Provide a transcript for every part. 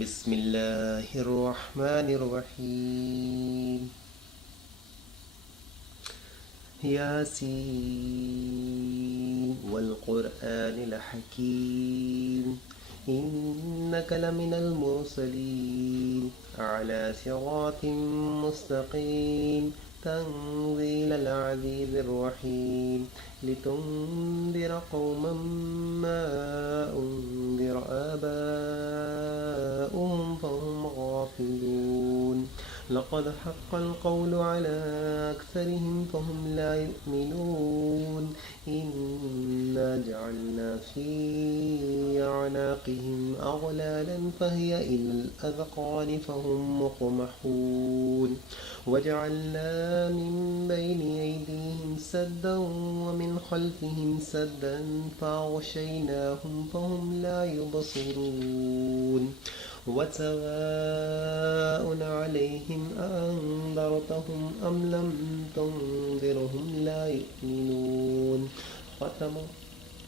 بسم الله الرحمن الرحيم. ياسين والقرآن الحكيم إنك لمن المرسلين على صراط مستقيم تنزيل العزيز الرحيم لتنذر قوما ما أنذر آباؤهم فهم غافلون لقد حق القول على أكثرهم فهم لا يؤمنون إنا جعلنا في أعناقهم أغلالا فهي إلى الأذقان فهم مقمحون وجعلنا من بين أيديهم سدا ومن خلفهم سدا فأغشيناهم فهم لا يبصرون وسواء عليهم أأنذرتهم أم لم تنذرهم لا يؤمنون ختم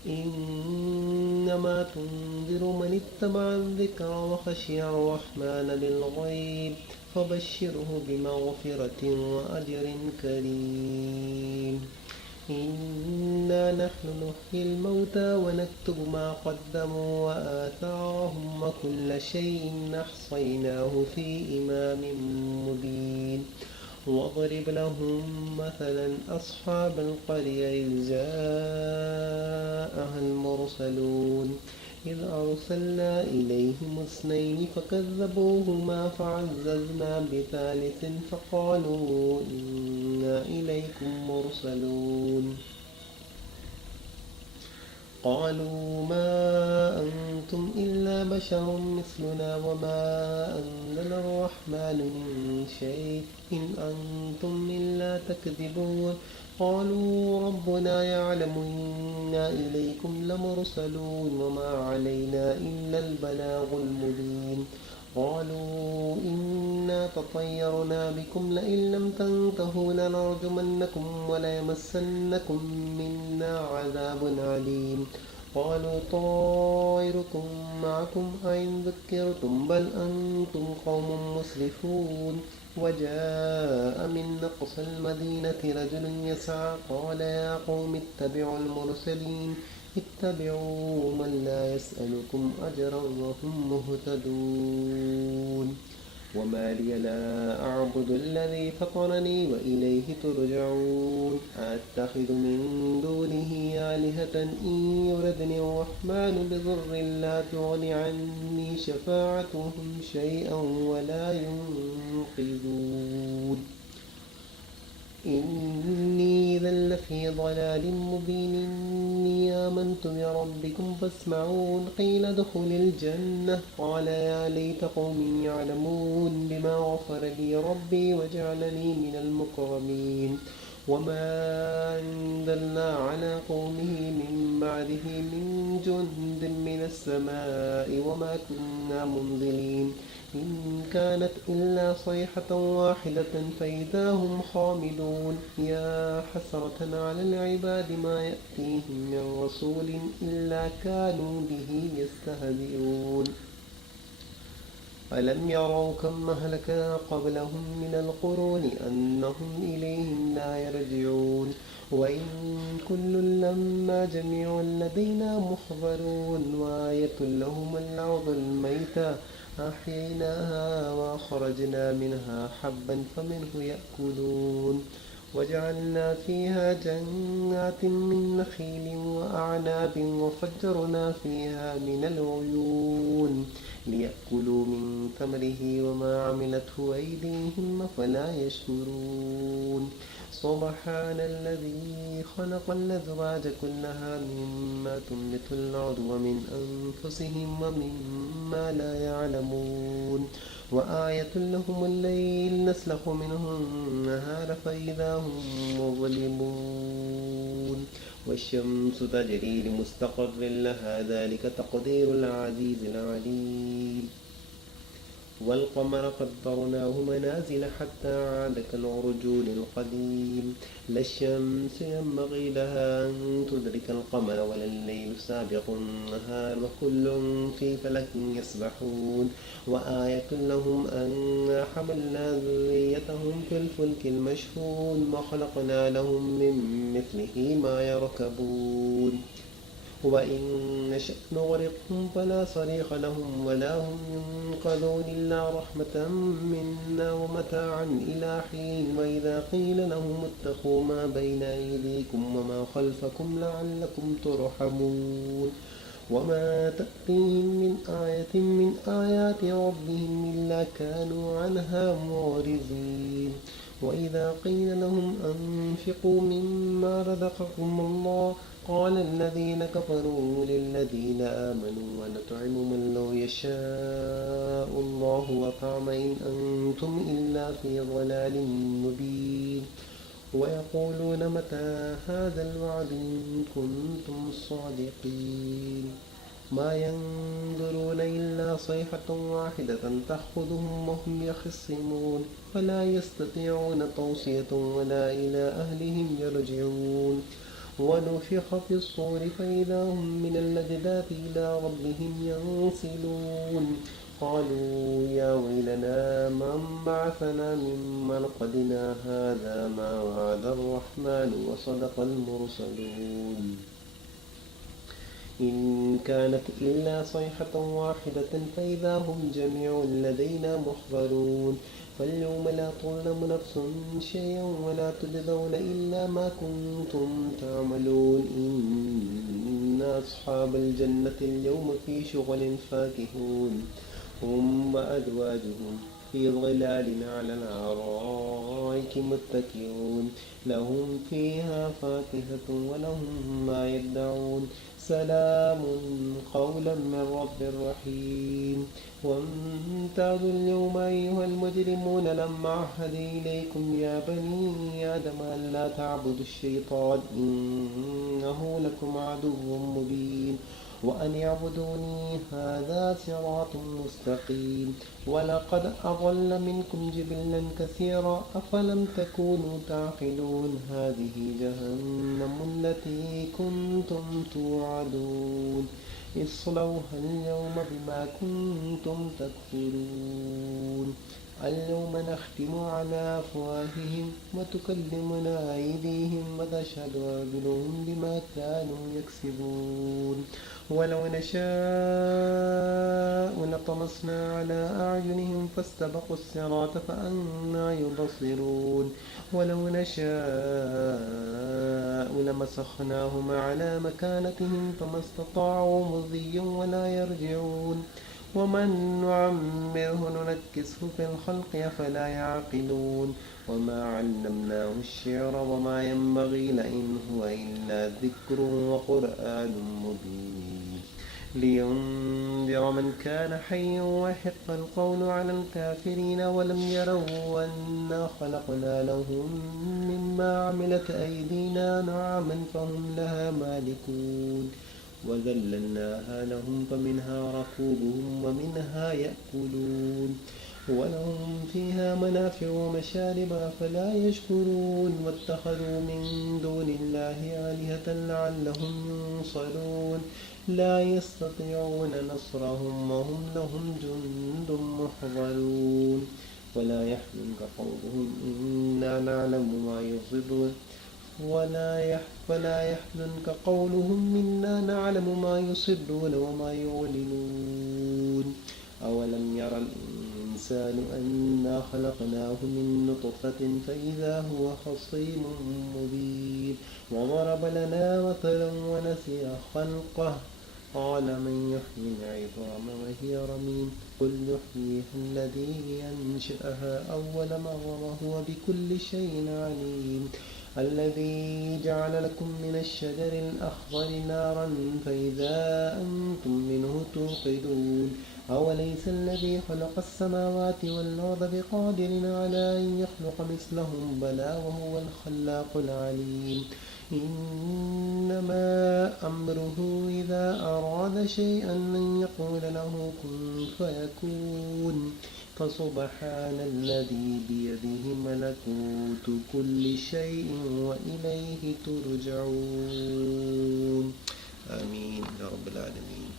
إنما تنذر من اتبع الذكر وخشي الرحمن بالغيب فبشره بمغفرة وأجر كريم إنا نحن نحيي الموتى ونكتب ما قدموا وآثارهم وكل شيء أحصيناه في إمام مبين واضرب لهم مثلا أصحاب القرية إذ جاءها المرسلون إذ أرسلنا إليهم اثنين فكذبوهما فعززنا بثالث فقالوا إنا إليكم مرسلون قالوا ما أنتم إلا بشر مثلنا وما أنزل الرحمن من شيء إن أنتم إلا تكذبون قالوا ربنا يعلم إنا إليكم لمرسلون وما علينا إلا البلاغ المبين قالوا إنا تطيرنا بكم لئن لم تنتهوا لنرجمنكم وليمسنكم منا عذاب عليم قالوا طائركم معكم أئن ذكرتم بل أنتم قوم مسرفون وجاء من أقصى المدينة رجل يسعى قال يا قوم اتبعوا المرسلين اتبعوا من لا يسألكم أجرا وهم مهتدون وما لي لا أعبد الذي فطرني وإليه ترجعون أتخذ من دونه آلهة إن يردني الرحمن بضر لا تغن عني شفاعتهم شيئا ولا ينقذون إني إذا لفي ضلال مبين إني آمنت بربكم فاسمعون قيل ادخل الجنة قال يا ليت قومي يعلمون بما غفر لي ربي وجعلني من المكرمين وما أنزلنا على قومه من بعده من جند من السماء وما كنا منزلين إن كانت إلا صيحة واحدة فإذا هم خامدون يا حسرة على العباد ما يأتيهم من رسول إلا كانوا به يستهزئون ألم يروا كم أهلكنا قبلهم من القرون أنهم إليهم لا يرجعون وإن كل لما جميع لدينا محضرون وآية لهم الأرض الميتة أحييناها وأخرجنا منها حبا فمنه يأكلون وجعلنا فيها جنات من نخيل وأعناب وفجرنا فيها من العيون ليأكلوا من ثمره وما عملته أيديهم أفلا يشكرون سبحان الذي خلق الأزواج كلها مما تنبت الأرض ومن أنفسهم ومما لا يعلمون وآية لهم الليل نسلخ منه النهار فإذا هم مظلمون والشمس تجري لمستقر لها ذلك تقدير العزيز العليم والقمر قدرناه منازل حتى عاد كالعرجون القديم لا الشمس ينبغي لها أن تدرك القمر ولا الليل سابق النهار وكل في فلك يسبحون وآية لهم أنا حملنا ذريتهم في الفلك المشحون وخلقنا لهم من مثله ما يركبون وإن نشأ نغرقهم فلا صريخ لهم ولا هم ينقذون إلا رحمة منا ومتاعا إلى حين وإذا قيل لهم اتقوا ما بين أيديكم وما خلفكم لعلكم ترحمون وما تأتيهم من آية من آيات ربهم إلا كانوا عنها معرضين وإذا قيل لهم أنفقوا مما رزقكم الله قال الذين كفروا للذين آمنوا ونطعم من لو يشاء الله وطعم إن أنتم إلا في ضلال مبين ويقولون متى هذا الوعد إن كنتم صادقين ما ينظرون إلا صيحة واحدة تأخذهم وهم يخصمون فلا يستطيعون توصية ولا إلى أهلهم يرجعون ونفخ في الصور فإذا هم من الأجداث إلى ربهم ينسلون قالوا يا ويلنا من بعثنا من مرقدنا هذا ما وعد الرحمن وصدق المرسلون إن كانت إلا صيحة واحدة فإذا هم جميع لدينا محضرون فاليوم لا تظلم نفس شيئا ولا تجزون إلا ما كنتم تعملون إن أصحاب الجنة اليوم في شغل فاكهون هم وأزواجهم في ظلال على الأرائك متكئون لهم فيها فاكهة ولهم ما يدعون سلام قولا من رب رحيم وامتازوا اليوم أيها المجرمون لم أعهد إليكم يا بني آدم ألا تعبدوا الشيطان إنه لكم عدو مبين وأن اعبدوني هذا صراط مستقيم ولقد أضل منكم جبلا كثيرا أفلم تكونوا تعقلون هذه جهنم التي كنتم توعدون اصلوها اليوم بما كنتم تكفرون اليوم نختم على أفواههم وتكلمنا أيديهم وتشهد أرجلهم بما كانوا يكسبون ولو نشاء لطمسنا على أعينهم فاستبقوا الصراط فأنى يبصرون ولو نشاء لمسخناهم على مكانتهم فما استطاعوا مضيا ولا يرجعون ومن نعمره ننكسه في الخلق أفلا يعقلون وما علمناه الشعر وما ينبغي له إن هو إلا ذكر وقرآن مبين لينذر من كان حيا ويحق القول على الكافرين ولم يروا أنا خلقنا لهم مما عملت أيدينا نعما فهم لها مالكون وذللناها لهم فمنها ركوبهم ومنها يأكلون ولهم فيها منافع ومشارب أفلا يشكرون واتخذوا من دون الله آلهة لعلهم ينصرون لا يستطيعون نصرهم وهم لهم جند محضرون ولا يحزنك قولهم إنا نعلم ما يصدون ولا يحزنك قولهم إنا نعلم ما يصدون وما يعلنون أولم يرى الإنسان أنا خلقناه من نطفة فإذا هو خصيم مبين وضرب لنا مثلا ونسي خلقه قال من يحيي العظام وهي رميم قل يحييها الذي أنشأها أول مرة وهو بكل شيء عليم الذي جعل لكم من الشجر الأخضر نارا فإذا أنتم منه توقدون أوليس الذي خلق السماوات والأرض بقادر على أن يخلق مثلهم بلى وهو الخلاق العليم إنما أمره إذا أراد شيئا أن يقول له كن فيكون فسبحان الذي بيده ملكوت كل شيء وإليه ترجعون. آمين يا رب العالمين.